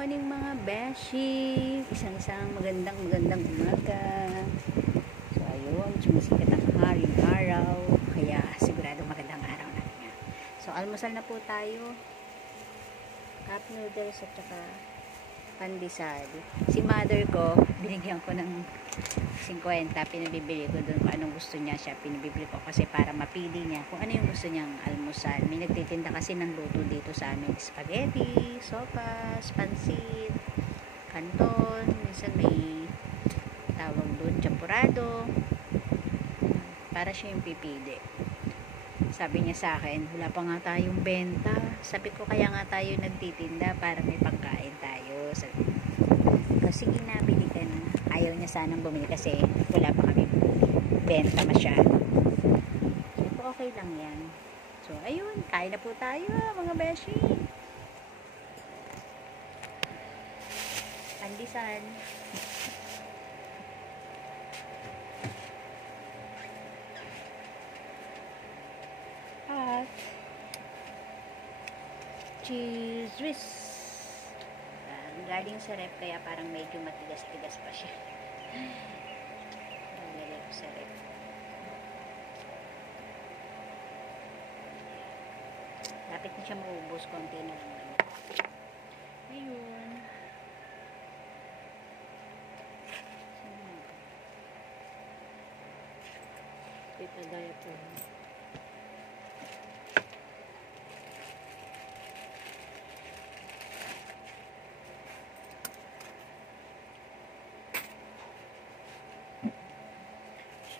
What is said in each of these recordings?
morning mga beshi! Isang magandang umaga. So ayun, sumisikat ang haring araw. Kaya sigurado magandang araw na nga. So almusal na po tayo. Cup noodles at saka pandesal. Si mother ko, binigyan ko ng 50, pinabibili ko doon kung anong gusto niya siya, pinabibili ko kasi para mapili niya kung ano yung gusto niyang almusal. May nagtitinda kasi ng luto dito sa amin, spaghetti, sopas, pansit, canton, minsan may tawag doon champurado, para siya yung pipili. Sabi niya sa akin, wala pa nga tayong benta. Sabi ko, kaya nga tayo nagtitinda para may pangkain tayo. Sabi ko, sige na, bili ka na. Ayaw niya sanang bumili kasi wala pa kami benta masyado. Sabi ko, okay lang yan. So, ayun, kain na po tayo mga beshi. Pandesal. At cheese whiz. Galing sa rep kaya parang medyo matigas-tigas pa siya. Nalagay ko sa rep. Lapit na siya maubos, konti na lang. Ayun. Ito gaya po.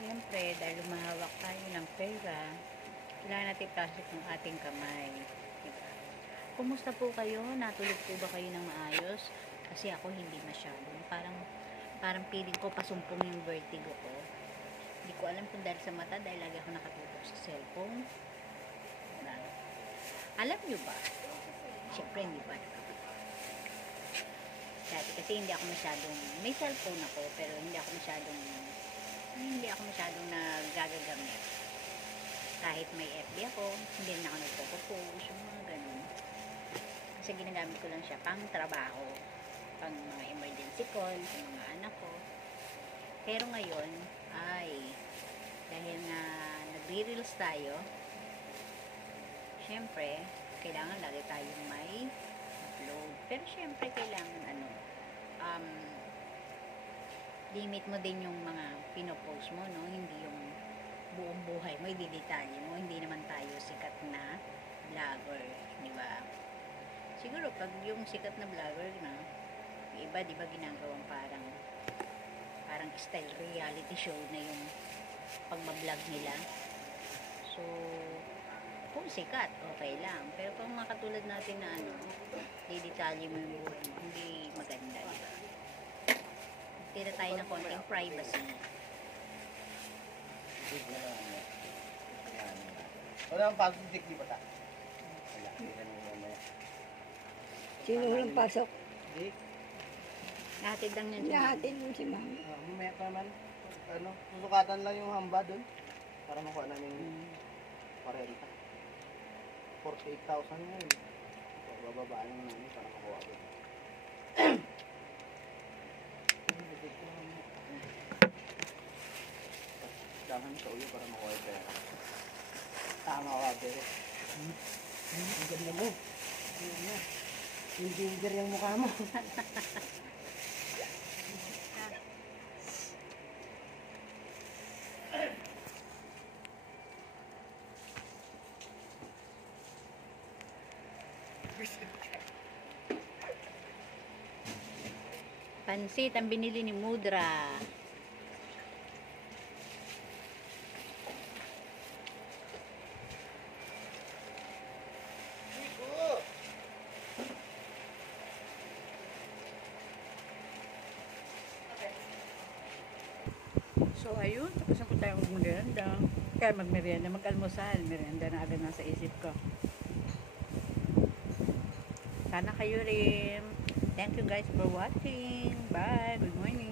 Siyempre, dahil lumahawak tayo ng pera, kailangan natin tasik ng ating kamay. Diba? Kumusta po kayo? Natulog po ba kayo ng maayos? Kasi ako hindi masyado. Parang feeling ko pasumpong yung vertigo ko. Hindi ko alam kung dahil sa mata, dahil lagi ako nakatutok sa cellphone. Diba? Alam nyo ba? Siyempre, hindi ba? Dati kasi hindi ako masyadong, may cellphone ako, pero hindi ako masyadong nagagagamit. Kahit may FB ako, hindi na ako nagpo-post, yung mga ganun. Kasi ginagamit ko lang siya pang trabaho, pang mga emergency call, sa mga anak ko. Pero ngayon, dahil nga nagre-reels tayo, syempre, kailangan lagi tayong may upload. Pero syempre, kailangan limit mo din yung mga pinopost mo, no? Hindi yung buong buhay mo, i-detalye mo. Hindi naman tayo sikat na vlogger, di ba? Siguro, pag yung sikat na vlogger na, yung iba, di ba, ginagawang parang style reality show na yung pagbablog nila. So, kung sikat, okay lang. Pero kung mga katulad natin na i-detalye mo yung buhay mo, hindi maganda, di ba? Tira tayo ng konting privacy. Wala ang pag-tik di ba ta? Sino walang pasok? Hindi. Nahatid lang yan. Nahatid mo si mama. Mamaya pa naman. Susukatan lang yung hamba doon. Para makuha namin 40. 48,000 yun. Bababaan yung namin para makuha doon. Dahan sa ulo para makuha yung pera. Tama ka, pero. Ang ganda mo. Yung ginger yung mukha mo. Pansit ang binili ni Mudra. So ayun, tapos na po tayo mag-merienda. Kaya mag-merienda, mag-almusal. Merienda na agad nasa isip ko. Sana kayo rin. Thank you guys for watching. Bye. Good morning.